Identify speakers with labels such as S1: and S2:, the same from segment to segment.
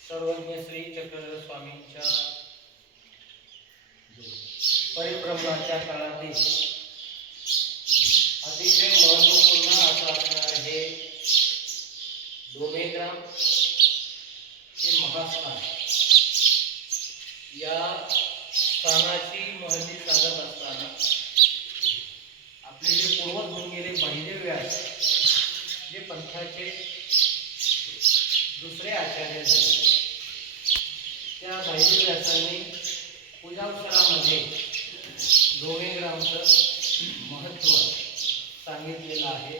S1: सर्वज्ञ श्री चक्रधर स्वामींच्या परिभ्रमणाच्या काळातील अतिशय महत्वपूर्ण असं असणार हे डोमेग्राम हे महास्थान या स्थानाची महती सांगत असताना आपले जे पूर्वज जे पंथाचे दुसरे आचार्य झाले. त्या बहिदेव पूजावसरामध्ये डोमेग्रामचं महत्त्व सांगितलेलं आहे.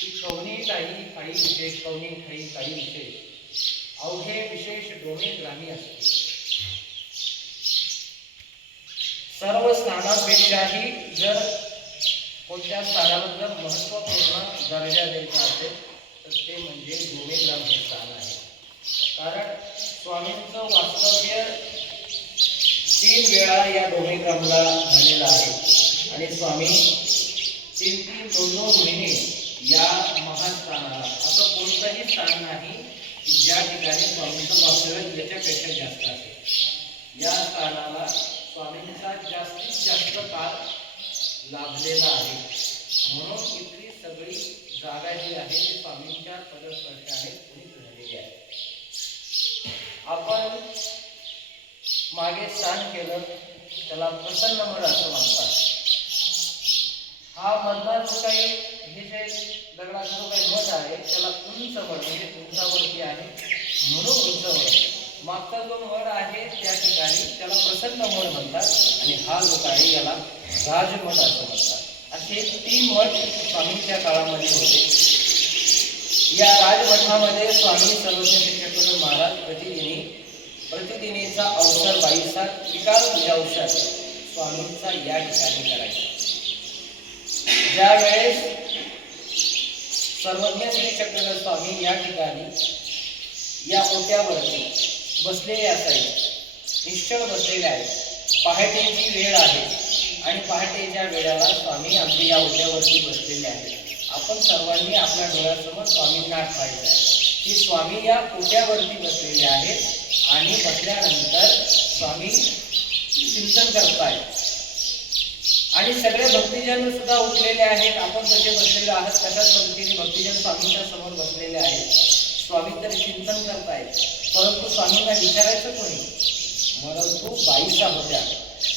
S1: की कवनी काही काही विशेष कवनी काही काही विशेष. अवघे विशेष डोमेग्रामी असते सर्व स्थानापेक्षाही जर कोणत्या स्थानाबद्दल जर महत्त्वपूर्ण दर्जा द्यायचा असेल तर ते म्हणजे डोमेग्राम हे स्थान आहे. कारण स्वामींचं वास्तव्य तीन वेळा या डोमेग्रामला झालेलं आहे. आणि स्वामी तीन तीन दोन दोन महिने या महास्थानाला असं कोणतंही स्थान नाही की ज्या ठिकाणी स्वामींचं वास्तव्य याच्यापेक्षा जास्त असेल. या स्थानाला स्वामींचा जास्तीत जास्त काळ लाभलेला आहे. म्हणून इथली सगळी जागा जी आहे ती स्वामींच्या पदस्पर्शाने पुनीत झालेली आहे. आपण मागे स्नान केलं त्याला प्रसन्न मड असं म्हणतात. हा मधला जो काही हे जे दगडाचा जो काही मठ आहे त्याला उंच मठ म्हणजे उंचावरती आहे. म्हणून उंच मागचा जो मठ आहे त्या ठिकाणी त्याला प्रसन्न मठ म्हणतात. आणि हा जो आहे याला राजमठ असं म्हणतात. असे तीन मठ स्वामींच्या काळामध्ये होते. या राजमठामध्ये स्वामी सर्वज्ञ चक्रधर महाराज प्रतिदिनी प्रतिदिनीचा अवसर बाईचा त्रिकाल पूजावसर स्वामींचा या ठिकाणी करायचा. ज्या वेळेस सर्वज्ञ श्री चक्रधर स्वामी या ठिकाणी या ओट्यावरती बसलेले असायचे निश्चळ बसलेले आहेत. पहाटेची वेळ आहे. आणि पहाटेच्या वेळेला स्वामी आमच्या या ओट्यावरती बसलेले आहेत आपण सर्वांनी आपल्या डोळ्यासमोर स्वामींना आठवायचं आहे. की स्वामी या ओट्यावरती बसलेले आहेत आणि बसल्यानंतर स्वामी चिंतन करतायत. आणि सगळे भक्तिजन सुद्धा उठलेले आहेत. आपण कसे बसलेले आहात तशाच पद्धतीने भक्तिजन स्वामींच्या समोर बसलेले आहेत. स्वामी तर चिंतन करतायत परंतु स्वामींना विचारायचं कोणी? परंतु बाईसा होत्या.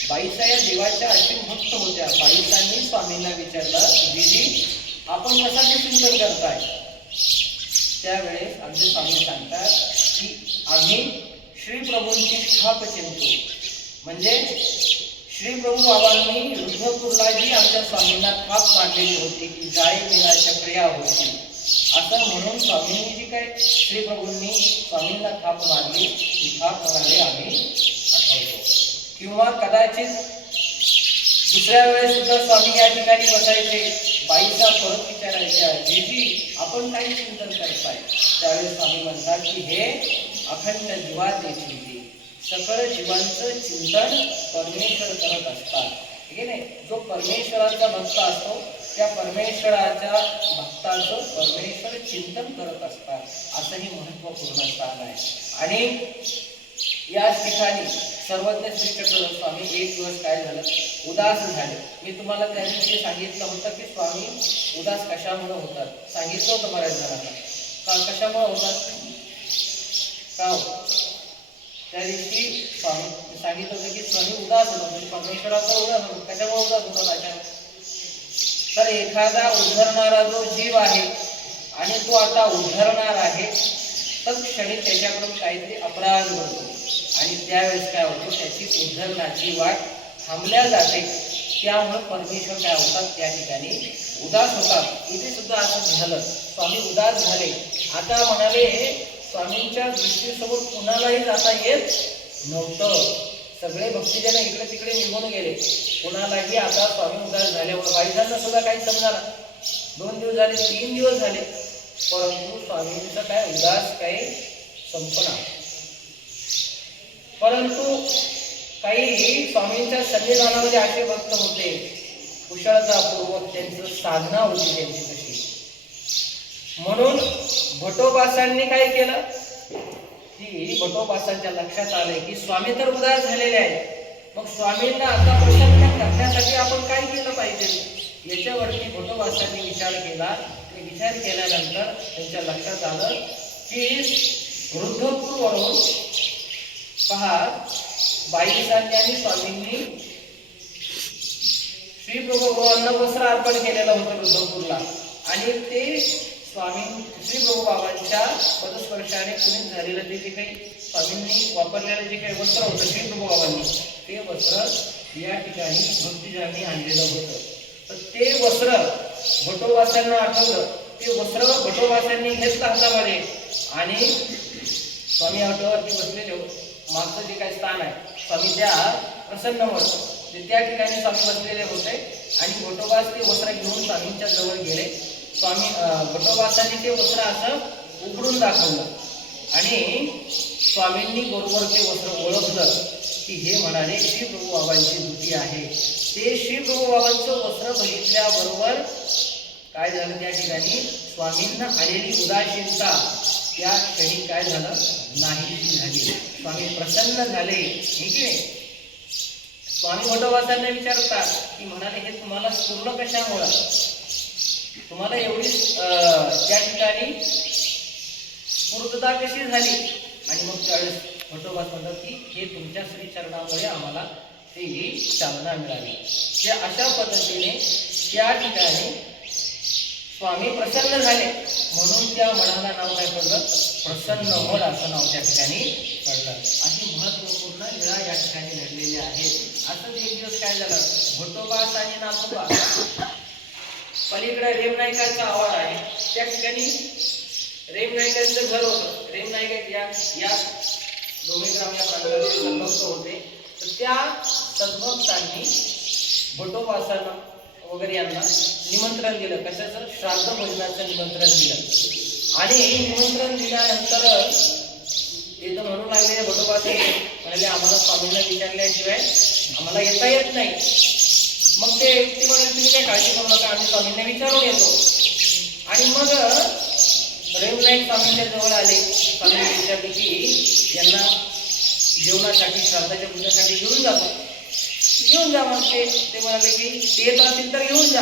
S1: बाईसा या देवाच्या असीम भक्त होत्या. बाईसांनी स्वामींना विचारलं दीदी आपण कशाचे चिंतन करताय? त्यावेळेस आमचे स्वामी सांगतात की आम्ही श्री प्रभूंची स्थाप चिंतो. म्हणजे श्री प्रभू बाबांनी रुद्रपूरला जी आमच्या स्वामींना थाप मांडलेली होती की जाय मिळाच्या क्रिया होती. असं म्हणून स्वामींनी जी काय श्री प्रभूंनी स्वामींना थाप मारली ती थाप म्हणाले आम्ही किंवा कदाचित दुसऱ्या वेळेस सुद्धा स्वामी या ठिकाणी बसायचे बाईचा परत विचारायच्या जेजी आपण काही चिंतन करताय त्यावेळेस स्वामी म्हणतात की हे अखंड जीवात येतील सकळ जीवांचं चिंतन परमेश्वर करत असतात. ठीक आहे नाही? जो परमेश्वराचा भक्त असतो त्या परमेश्वराच्या भक्ताचं परमेश्वर चिंतन करत असतात. असंही महत्त्वपूर्ण स्थान आहे. आणि याच ठिकाणी सर्वज्ञ श्रेष्ठ स्वामी एक दिवस काय झालं? उदास झाले. मी तुम्हाला त्या दिवशी सांगितलं होतं की स्वामी उदास कशामुळे होतात? सांगितलं होतं बऱ्याच जणांना. का कशामुळे होतात? का हो? त्या दिवशी स्वामी सांगितलं होतं की स्वामी उदास होतात म्हणजे परमेश्वराचा उदास होतो. कशामुळे उदास होतात अशा तर एखादा उद्धरणारा जो जीव आहे आणि तो आता उद्धरणार आहे तर क्षणी त्याच्याकडून काहीतरी अपराध घडतो. आणि त्यावेळेस काय होतं त्याची उद्धरणाची वाट थांबल्या जाते. त्यामुळे परमेश्वर काय होतात त्या ठिकाणी उदास होतात. इथे सुद्धा असं झालं. स्वामी उदास झाले. आता म्हणाले स्वामींच्या दृष्टीसमोर कुणालाही जाता येत नव्हतं. सगळे भक्तिजन इकडे तिकडे निघून गेले. कुणालाही आता स्वामी उदास झाल्यामुळे बाईजांना सुद्धा काही समजायला दोन दिवस झाले तीन दिवस झाले. परंतु स्वामींचं काय उदास काही संपणार परंतु काही स्वामींच्या सन्निधानामध्ये असे भक्त होते. कुशळतापूर्वक त्यांचं साधना होती त्यांची तशी म्हणून भटोपासांनी काय केलं? की भटोपासांच्या लक्षात आले की स्वामी तर उदार झालेले आहेत. मग स्वामींना आता प्रसन्न करण्यासाठी आपण काय केलं पाहिजे? याच्यावरती भटोबासांनी विचार केला. आणि विचार केल्यानंतर त्यांच्या लक्षात आलं की वृद्धपूर म्हणून पहा बाईसांनी आणि स्वामींनी श्री प्रभूभावांना वस्त्र अर्पण केलेलं होतं रुद्रपूरला. आणि ते स्वामी श्री प्रभूबाबांच्या पदस्पर्शाने पुनीत झालेलं ते जे काही स्वामींनी वापरलेलं जे काही वस्त्र होतं श्री प्रभूबाबांनी ते वस्त्र या ठिकाणी भक्तिजांनी आणलेलं होतं. तर ते वस्त्र भटोबासांना आठवलं. ते वस्त्र भटोबासांनी घेतलं हातामध्ये आणि स्वामी आठवरती बसलेले होते. मागचं जे काही स्थान आहे स्वामी त्या प्रसन्न होत. ते त्या ठिकाणी स्वामी बसलेले होते आणि भटोबास ते वस्त्र घेऊन स्वामींच्या जवळ गेले. स्वामी घोटोबासाने ते वस्त्र असं उघडून दाखवलं. आणि स्वामींनी बरोबर ते वस्त्र ओळखलं की हे म्हणाले श्री प्रभू बाबांची दुती आहे. ते श्री प्रभू बाबांचं वस्त्र बघितल्याबरोबर काय झालं त्या ठिकाणी? स्वामींना आलेली उदासीनता त्या क्षणी काय झालं? नाही झाली. स्वामी प्रसन्न झाले. ठीक आहे? स्वामी भटोबासांना विचारतात की म्हणाले हे तुम्हाला पूर्ण कशामुळं? तुम्हाला एवढी त्या ठिकाणी स्फूर्तता कशी झाली? आणि मग त्यावेळेस भटोबास म्हणतात की हे तुमच्या श्रीचरणामुळे आम्हाला ती चालना मिळाली. जे अशा पद्धतीने त्या ठिकाणी स्वामी प्रसन्न झाले. म्हणून त्या मनाला नाव काय पडलं? प्रसन्न मठ असं नाव त्या ठिकाणी पडलं. अशी महत्त्वपूर्ण लीळा या ठिकाणी घडलेल्या आहेत. असंच एक दिवस काय झालं? भटोबास आणि नाथोबा पलीकडे रेमनायकाचा आवाज आहे. त्या ठिकाणी रेमनायकांचं घर होतं. रेमनायक या या डोमेग्राम या प्रांताचे सद्भक्त होते. तर त्या सद्भक्तांनी भटोबासांना वगैरे यांना निमंत्रण दिलं. कशाचं? श्राद्ध भोजनाचं निमंत्रण दिलं. आणि निमंत्रण दिल्यानंतर ते तर म्हणू लागले भटोबाचे म्हणजे आम्हाला स्वामींना विचारल्याशिवाय आम्हाला येता येत नाही. मग ते व्यक्ती म्हणाले तुम्ही काय काळजी करू नका आम्ही स्वामींना विचारून येतो. आणि मग रेवनाईक स्वामींच्या जवळ आले. स्वामींनी विचारले की यांना जेवणासाठी श्राद्धाच्या पूजासाठी घेऊन जातो घेऊन जा मग ते ते म्हणाले की ते येत असतील तर घेऊन जा.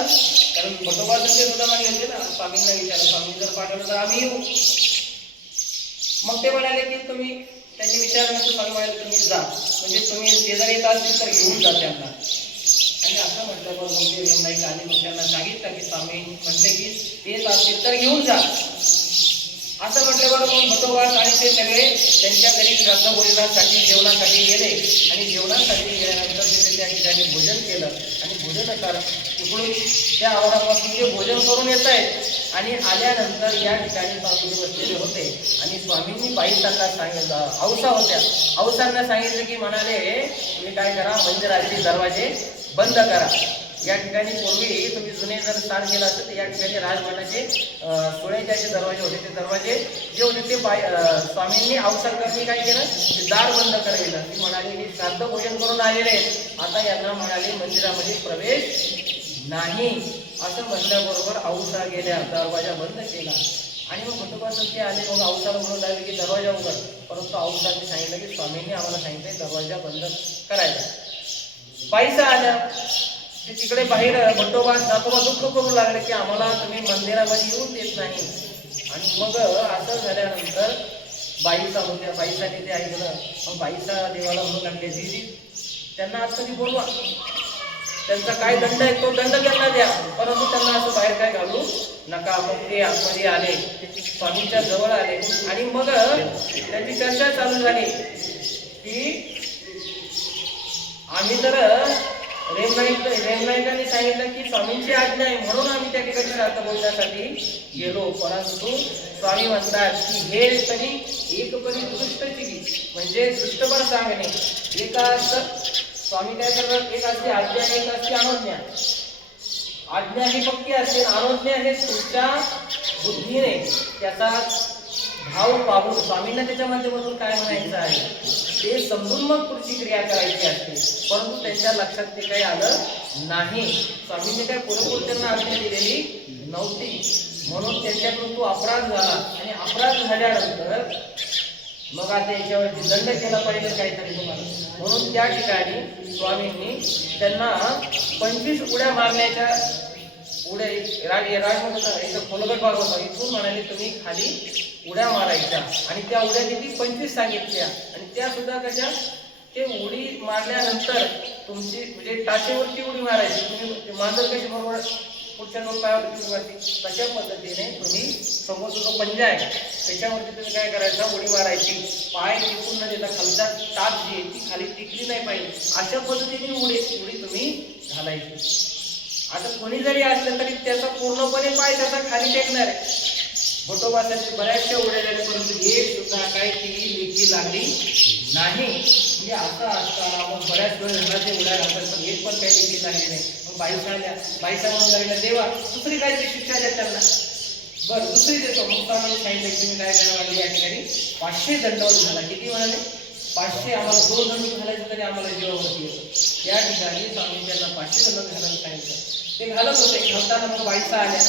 S1: कारण भटोबाचं ते सुद्धा मागे होते ना स्वामींना विचारलं स्वामी जर पाठवलं तर आम्ही येऊ. मग ते म्हणाले की तुम्ही त्यांनी विचारलं तर स्वामी म्हणाले तुम्ही जा. म्हणजे तुम्ही ते जर येत असतील तर घेऊन जा त्यांना. आणि असं म्हटल्यावर मग ते का आले मग त्यांना सांगितलं की स्वामी म्हटले की ते येत असतील तर घेऊन जा. असं म्हटल्यावर मग भटोबास आणि ते सगळे त्यांच्या घरी श्राद्ध भोजनासाठी जेवणासाठी गेले. आणि जेवणासाठी गेल्यानंतर त्या ठिकाणी भोजन केलं आणि भोजन कर इकडून त्या आवारापासून ते भोजन करून येत आहेत. आणि आल्यानंतर या ठिकाणी स्वामी बसलेले होते. आणि स्वामींनी बाईसांना सांगितलं औसा होत्या. औसांना सांगितलं की म्हणाले तुम्ही काय करा मंदिराचे दरवाजे बंद करा. या ठिकाणी पूर्वी तुम्ही जुने जर स्थान केलं असेल तर या ठिकाणी राजमठाचे सोळ्याचे असे दरवाजे होते. ते दरवाजे जे होते ते बाय स्वामींनी स्वामींनी अवसरकरनी काय केलं? ते दार बंद करायला ती म्हणाले हे श्राद्ध भोजन करून आलेले आहेत. आता यांना म्हणाले मंदिरामध्ये प्रवेश नाही. असं म्हणल्याबरोबर औसा गेल्या दरवाजा बंद केला. आणि मग भटोबाचं ते आले? मग औसाला म्हणून लागले की दरवाजा उघड. परंतु औसाने सांगितलं की स्वामींनी आम्हाला सांगितलं दरवाजा बंद करायचा. पैसा आल्या. ते तिकडे बाहेर बंडोबा नातोबा दुःख करू लागले की आम्हाला तुम्ही मंदिरामध्ये येऊन देत नाही. आणि मग असं झाल्यानंतर बाईचा होत्या बाईसाठी ते ऐकलं. मग बाईचा देवाला म्हणू लागले दिदी त्यांना आज तुम्ही बोलवा. त्यांचा काय दंड आहे तो दंड त्यांना द्या. परंतु त्यांना असं बाहेर काय घालू नका. मग ते आतमध्ये आले. स्वामीच्या जवळ आले. आणि मग त्यांची चर्चा चालू झाली की आम्ही तर रेमनाईक रेमनाईकांनी सांगितलं की स्वामींची आज्ञा आहे म्हणून आम्ही त्या ठिकाणी रात्र बोलण्यासाठी. गेलो परंतु स्वामी म्हणतात की हे तरी एक परी दृष्टची म्हणजे दृष्टपर सांगणे. एका असतं स्वामी काय करतात? एक असते आज्ञा एक असते अनुज्ञा. आज्ञा ही पक्की असते अनुज्ञा हे तुमच्या बुद्धीने त्याचा भाव पाहून स्वामींना त्याच्या माध्यमातून काय म्हणायचं आहे? ते समजून मग पुढची क्रिया करायची असते. परंतु त्यांच्या लक्षात ते काही आलं नाही. स्वामींनी काय पुरेपूर त्यांना आज्ञा दिलेली नव्हती. म्हणून त्यांच्याकडून तो अपराध झाला. आणि अपराध झाल्यानंतर मग आता याच्यावरती दंड केला पाहिजे काहीतरी तुम्हाला. म्हणून त्या ठिकाणी स्वामींनी त्यांना पंचवीस उड्या मारण्याच्या उड्या राज राजमंडळ इथं खोलगट भाग होता. इथून म्हणाले तुम्ही खाली उड्या मारायच्या. आणि त्या उड्या किती? पंचवीस सांगितल्या. आणि त्या सुद्धा कशा? ते उडी मारल्यानंतर तुमची म्हणजे टाचेवरती उडी मारायची. तुम्ही मांजर कशी बरोबर पुढच्या दोन पायावरती मारते? तशा पद्धतीने तुम्ही समोरचा जो पंजा आहे त्याच्यावरती तुम्ही काय करायचं? उडी मारायची. पाय टिकून न देता खालचा ताप जी आहे ती खाली टिकली नाही पाहिजे. अशा पद्धतीने उडी उडी तुम्ही घालायची. आता कोणी जरी असलं तरी त्याचा पूर्णपणे पाय त्याचा खाली टेकणार आहे. फोटोबासाठी बऱ्याचशा उड्या झाल्या परंतु एक सुद्धा काय ती लेखी लागली नाही. म्हणजे असं असताना मग बऱ्याच वेळ झाला ते उड्या घालतात पण एक पण काही लेखी लागली नाही. मग बाई सांगल्या बाई सांगून लागल्या देवा दुसरी काहीतरी शिक्षा द्या त्यांना. बरं दुसरी देतो. मग स्वामींनी सांगितलं की तुम्ही काय करावं लागली या ठिकाणी? पाचशे दंडवत झाला. किती म्हणाले? पाचशे आम्हाला दोन जण घालायचं तरी आम्हाला जीवावरती येतं. त्या ठिकाणी स्वामी त्यांना पाचशे दंड घालायला सांगितलं. ते घालत होते. घालताना मग बाईसा आल्या.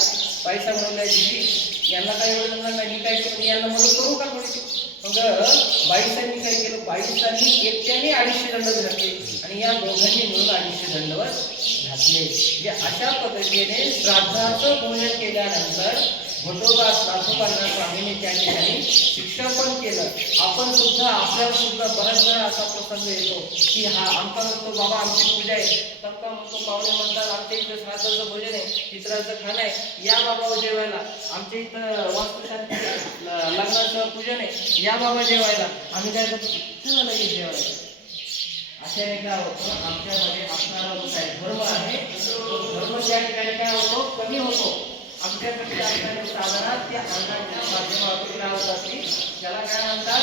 S1: बाईसा म्हणल्या दिदी यांना काय एवढं नाही मी काय करू? यांना मदत करू का थोडीशी? मग बाईसांनी काय केलं? बाईसांनी एकट्याने अडीचशे दंड घातले. आणि या दोघांनी मिळून अडीचशे दंडवर घातले. म्हणजे अशा पद्धतीने श्राद्धाचं पूजन केल्यानंतर घटोबा नाथोबांना स्वामीने त्या ठिकाणी शिक्षा पण केलं. आपण सुद्धा आपल्याला सुद्धा बऱ्याच वेळा असा प्रसंग येतो की हा आमचा म्हणतो बाबा आमची पूजा आहे. तक्का म्हणतो पाहुणे म्हणतात आमच्या इथं श्राद्धाचं भोजन आहे चित्राचं खाणं आहे. या बाबा जेवायला आमच्या इथं वास्तुशांती लग्नाचं पूजन आहे या बाबा जेवायला. आम्ही काय करतो चला लगेच जेवायला. अशा काय होतं आमच्यामध्ये असणारा जो काही धर्म आहे तो धर्म त्या ठिकाणी काय होतो? कमी होतो. आमच्याकडे असणारे त्या अन्नाच्या माध्यमातून काय होतात त्याला काय म्हणतात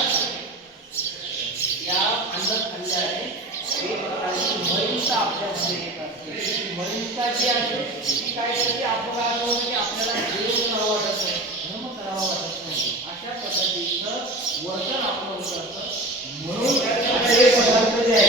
S1: या अन्न खाल्ल्याने एक प्रकारची मलिनता आपल्यामध्ये येत असते ती जी आहे ती काय करते आपल्याला असं की आपल्याला देव करावं वाटत नाही धर्म करावा वाटत नाही अशा पद्धतीचं वर्तन आपलं होत असतं. म्हणून पदार्थ जे